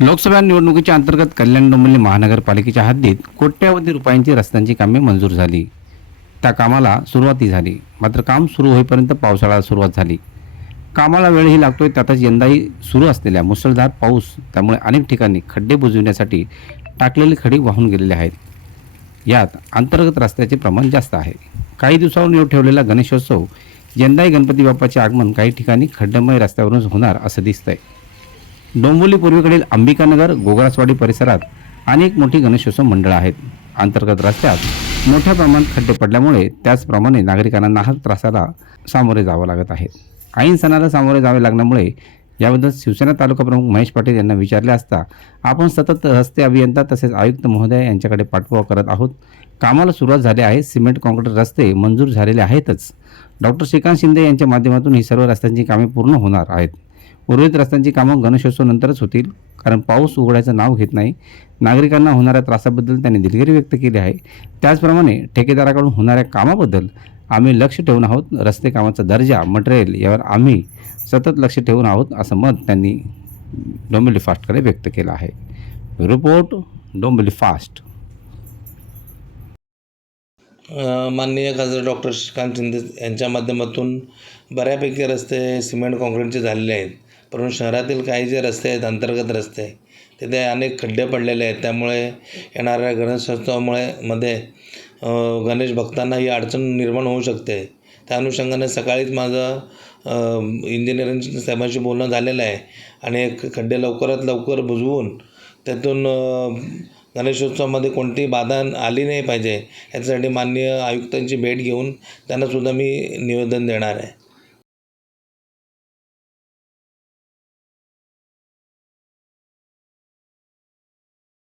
लोकसभा निवडणुकीच्या अंतर्गत कल्याण डोंबिवली महानगरपालिकेच्या हद्दीत कोट्यावधी रुपयांची रस्त्यांची कामे मंजूर झाली. त्या कामाला सुरुवाती झाली. मात्र काम सुरू होईपर्यंत पावसाळ्याला सुरुवात झाली. कामाला वेळही लागतोय त्यातच यंदाही सुरू असलेल्या मुसळधार पाऊस त्यामुळे अनेक ठिकाणी खड्डे बुजविण्यासाठी टाकलेली खडी वाहून गेलेले आहेत. यात अंतर्गत रस्त्याचे प्रमाण जास्त आहे. काही दिवसावर येऊ ठेवलेला गणेशोत्सव यंदाही गणपती बाप्पाचे आगमन काही ठिकाणी खड्डमय रस्त्यावरूनच होणार असं दिसतंय. डोंबोली पूर्वेकडील अंबिकानगर गोगरासवाडी परिसरात अनेक मोठी गणेशोत्सव मंडळं आहेत. अंतर्गत रस्त्यात मोठ्या प्रमाणात खड्डे पडल्यामुळे त्याचप्रमाणे नागरिकांना नाहक त्रासाला सामोरे जावं लागत आहे. ऐन सणाला सामोरे जावे लागल्यामुळे याबद्दल शिवसेना तालुका प्रमुख महेश पाटील यांना विचारले असता आपण सतत रस्ते अभियंता तसेच आयुक्त महोदय यांच्याकडे पाठपुरावा करत आहोत. कामाला सुरुवात झाली आहे सिमेंट कॉन्क्रीट रस्ते मंजूर झालेले आहेतच. डॉक्टर श्रीकांत शिंदे यांच्या माध्यमातून ही सर्व रस्त्यांची कामे पूर्ण होणार आहेत. उर्वरित रस्त्यांची कामं गणेशोत्सवानंतरच होतील कारण पाऊस उघडायचं नाव घेत नाही. नागरिकांना होणाऱ्या त्रासाबद्दल त्यांनी दिलगिरी व्यक्त केली आहे. त्याचप्रमाणे ठेकेदाराकडून होणाऱ्या कामाबद्दल आम्ही लक्ष ठेवून आहोत. रस्ते कामाचा दर्जा मटेरियल यावर आम्ही सतत लक्ष ठेवून आहोत असं मत त्यांनी डोंबिवली फास्टकडे व्यक्त केलं आहे. रिपोर्ट डोंबिवली फास्ट माननीय खासदार डॉक्टर श्रीकांत शिंदे यांच्या माध्यमातून बऱ्यापैकी रस्ते सिमेंट काँक्रीटचे झालेले आहेत. परंतु शहरातील काही जे रस्ते आहेत अंतर्गत रस्ते तिथे अनेक खड्डे पडलेले आहेत. त्यामुळे येणाऱ्या गणेशोत्सवामुळे मध्ये गणेश भक्तांना ही अडचण निर्माण होऊ शकते. त्या अनुषंगाने सकाळीच माझं इंजिनिअरिंग साहेबांशी बोलणं झालेलं आहे. आणि एक खड्डे लवकरात लवकर बुजवून त्यातून गणेशोत्सवामध्ये कोणती बाधा आली नाही पाहिजे. याच्यासाठी माननीय आयुक्तांची भेट घेऊन त्यांनासुद्धा मी निवेदन देणार आहे.